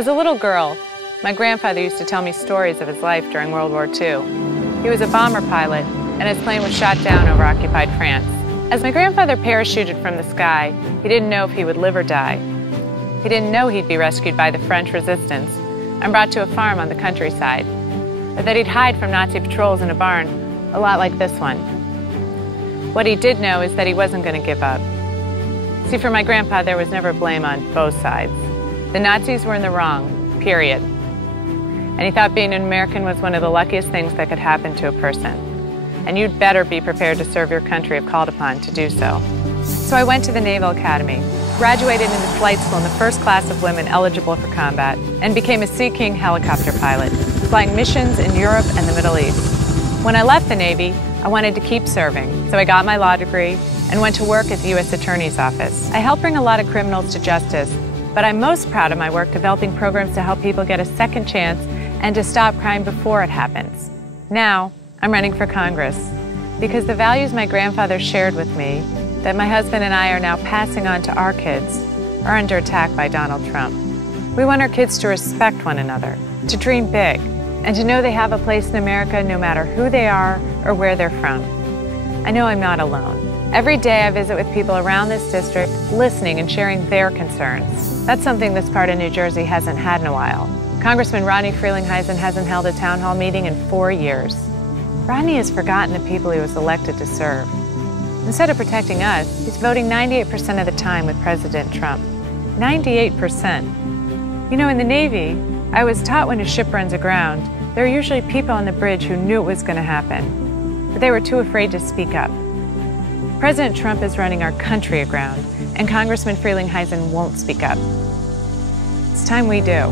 As a little girl, my grandfather used to tell me stories of his life during World War II. He was a bomber pilot, and his plane was shot down over occupied France. As my grandfather parachuted from the sky, he didn't know if he would live or die. He didn't know he'd be rescued by the French resistance and brought to a farm on the countryside, or that he'd hide from Nazi patrols in a barn, a lot like this one. What he did know is that he wasn't going to give up. See, for my grandpa, there was never blame on both sides. The Nazis were in the wrong, period. And he thought being an American was one of the luckiest things that could happen to a person. And you'd better be prepared to serve your country if called upon to do so. So I went to the Naval Academy, graduated into flight school in the first class of women eligible for combat, and became a Sea King helicopter pilot, flying missions in Europe and the Middle East. When I left the Navy, I wanted to keep serving, so I got my law degree and went to work at the U.S. Attorney's Office. I helped bring a lot of criminals to justice, but I'm most proud of my work developing programs to help people get a second chance and to stop crime before it happens. Now, I'm running for Congress because the values my grandfather shared with me, that my husband and I are now passing on to our kids, are under attack by Donald Trump. We want our kids to respect one another, to dream big, and to know they have a place in America no matter who they are or where they're from. I know I'm not alone. Every day I visit with people around this district, listening and sharing their concerns. That's something this part of New Jersey hasn't had in a while. Congressman Rodney Frelinghuysen hasn't held a town hall meeting in 4 years. Rodney has forgotten the people he was elected to serve. Instead of protecting us, he's voting 98% of the time with President Trump. 98%. You know, in the Navy, I was taught when a ship runs aground, there are usually people on the bridge who knew it was going to happen, but they were too afraid to speak up. President Trump is running our country aground, and Congressman Frelinghuysen won't speak up. It's time we do.